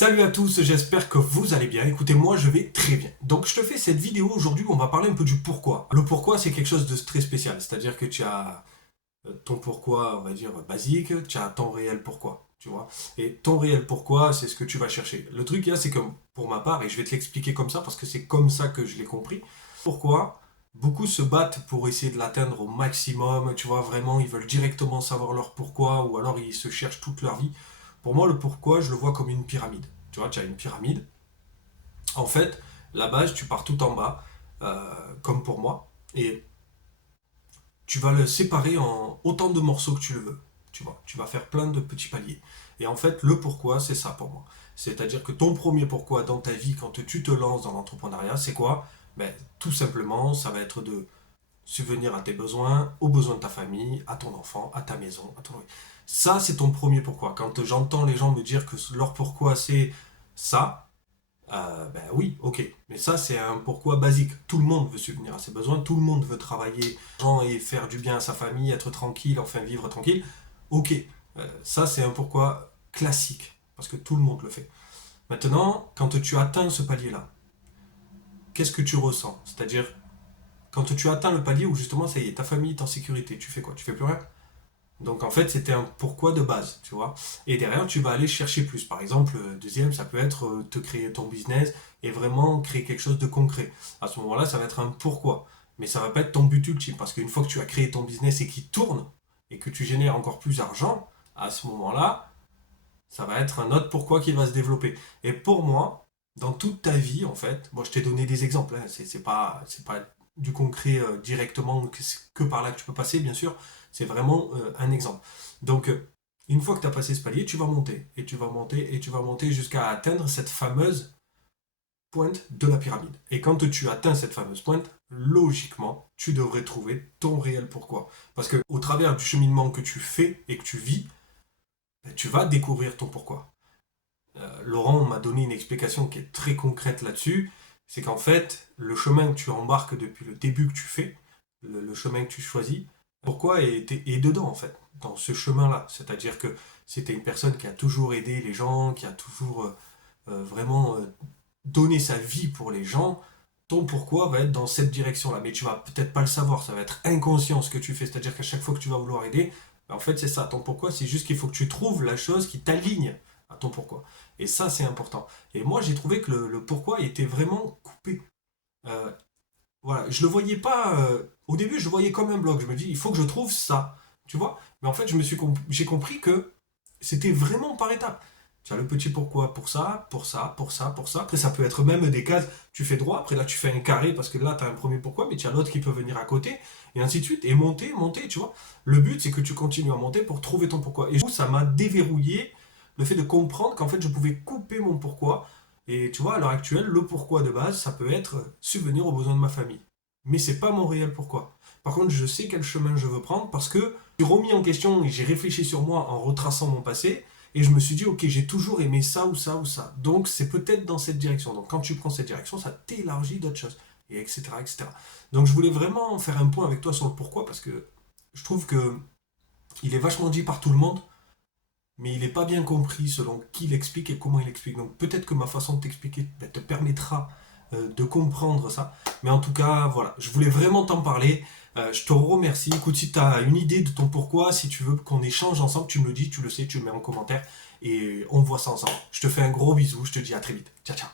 Salut à tous, j'espère que vous allez bien. Écoutez, moi je vais très bien. Donc je te fais cette vidéo aujourd'hui où on va parler un peu du pourquoi. Le pourquoi, c'est quelque chose de très spécial, c'est-à-dire que tu as ton pourquoi, on va dire, basique, tu as ton réel pourquoi, tu vois. Et ton réel pourquoi, c'est ce que tu vas chercher. Le truc, là, c'est que pour ma part, et je vais te l'expliquer comme ça parce que c'est comme ça que je l'ai compris, pourquoi beaucoup se battent pour essayer de l'atteindre au maximum, tu vois, vraiment, ils veulent directement savoir leur pourquoi ou alors ils se cherchent toute leur vie. Pour moi, le pourquoi, je le vois comme une pyramide. Tu vois, tu as une pyramide. En fait, la base, tu pars tout en bas, comme pour moi, et tu vas le séparer en autant de morceaux que tu le veux. Tu vois, tu vas faire plein de petits paliers. Et en fait, le pourquoi, c'est ça pour moi. C'est-à-dire que ton premier pourquoi dans ta vie, quand tu te lances dans l'entrepreneuriat, c'est quoi? Ben, tout simplement, ça va être de subvenir à tes besoins, aux besoins de ta famille, à ton enfant, à ta maison, à ton... Ça, c'est ton premier pourquoi. Quand j'entends les gens me dire que leur pourquoi c'est ça, ben oui, ok. Mais ça, c'est un pourquoi basique. Tout le monde veut subvenir à ses besoins, tout le monde veut travailler et faire du bien à sa famille, être tranquille, enfin vivre tranquille. Ok. Ça, c'est un pourquoi classique, parce que tout le monde le fait. Maintenant, quand tu atteins ce palier-là, qu'est-ce que tu ressens? C'est-à-dire, quand tu atteins le palier où justement, ça y est, ta famille est en sécurité, tu fais quoi? Tu fais plus rien? Donc en fait, c'était un pourquoi de base, tu vois. Et derrière, tu vas aller chercher plus. Par exemple, deuxième, ça peut être te créer ton business et vraiment créer quelque chose de concret. À ce moment-là, ça va être un pourquoi. Mais ça va pas être ton but ultime. Parce qu'une fois que tu as créé ton business et qu'il tourne et que tu génères encore plus d'argent, à ce moment-là, ça va être un autre pourquoi qui va se développer. Et pour moi, dans toute ta vie, en fait, moi je t'ai donné des exemples, hein, c'est pas du concret directement que par là que tu peux passer, bien sûr, c'est vraiment un exemple. Donc, une fois que tu as passé ce palier, tu vas monter, et tu vas monter, et tu vas monter jusqu'à atteindre cette fameuse pointe de la pyramide. Et quand tu atteins cette fameuse pointe, logiquement, tu devrais trouver ton réel pourquoi. Parce que au travers du cheminement que tu fais et que tu vis, ben, tu vas découvrir ton pourquoi. Laurent m'a donné une explication qui est très concrète là-dessus. C'est qu'en fait, le chemin que tu embarques depuis le début que tu fais, le chemin que tu choisis, pourquoi est dedans en fait, dans ce chemin-là. C'est-à-dire que c'était une personne qui a toujours aidé les gens, qui a toujours vraiment donné sa vie pour les gens. Ton pourquoi va être dans cette direction-là. Mais tu vas peut-être pas le savoir, ça va être inconscient ce que tu fais. C'est-à-dire qu'à chaque fois que tu vas vouloir aider, ben, en fait c'est ça, ton pourquoi, c'est juste qu'il faut que tu trouves la chose qui t'aligne à ton pourquoi. Et ça, c'est important. Et moi, j'ai trouvé que le pourquoi était vraiment coupé. Euh, voilà, je le voyais pas. Au début, je le voyais comme un bloc. Je me dis, il faut que je trouve ça. Tu vois? Mais en fait, j'ai compris que c'était vraiment par étapes. Tu as le petit pourquoi pour ça, pour ça, pour ça, pour ça. Après, ça peut être même des cases. Tu fais droit, après là, tu fais un carré parce que là, tu as un premier pourquoi, mais tu as l'autre qui peut venir à côté, et ainsi de suite. Et monter, monter, tu vois. Le but, c'est que tu continues à monter pour trouver ton pourquoi. Et du coup, ça m'a déverrouillé le fait de comprendre qu'en fait, je pouvais couper mon pourquoi. Et tu vois, à l'heure actuelle, le pourquoi de base, ça peut être subvenir aux besoins de ma famille. Mais c'est pas mon réel pourquoi. Par contre, je sais quel chemin je veux prendre parce que j'ai remis en question et j'ai réfléchi sur moi en retraçant mon passé. Et je me suis dit, ok, j'ai toujours aimé ça ou ça ou ça. Donc, c'est peut-être dans cette direction. Donc, quand tu prends cette direction, ça t'élargit d'autres choses. Et etc., etc. Donc, je voulais vraiment faire un point avec toi sur le pourquoi parce que je trouve que il est vachement dit par tout le monde, mais il n'est pas bien compris selon qui l'explique et comment il explique. Donc peut-être que ma façon de t'expliquer te permettra de comprendre ça. Mais en tout cas, voilà, je voulais vraiment t'en parler. Je te remercie. Écoute, si tu as une idée de ton pourquoi, si tu veux qu'on échange ensemble, tu me le dis, tu le sais, tu le mets en commentaire et on voit ça ensemble. Je te fais un gros bisou, je te dis à très vite. Ciao, ciao.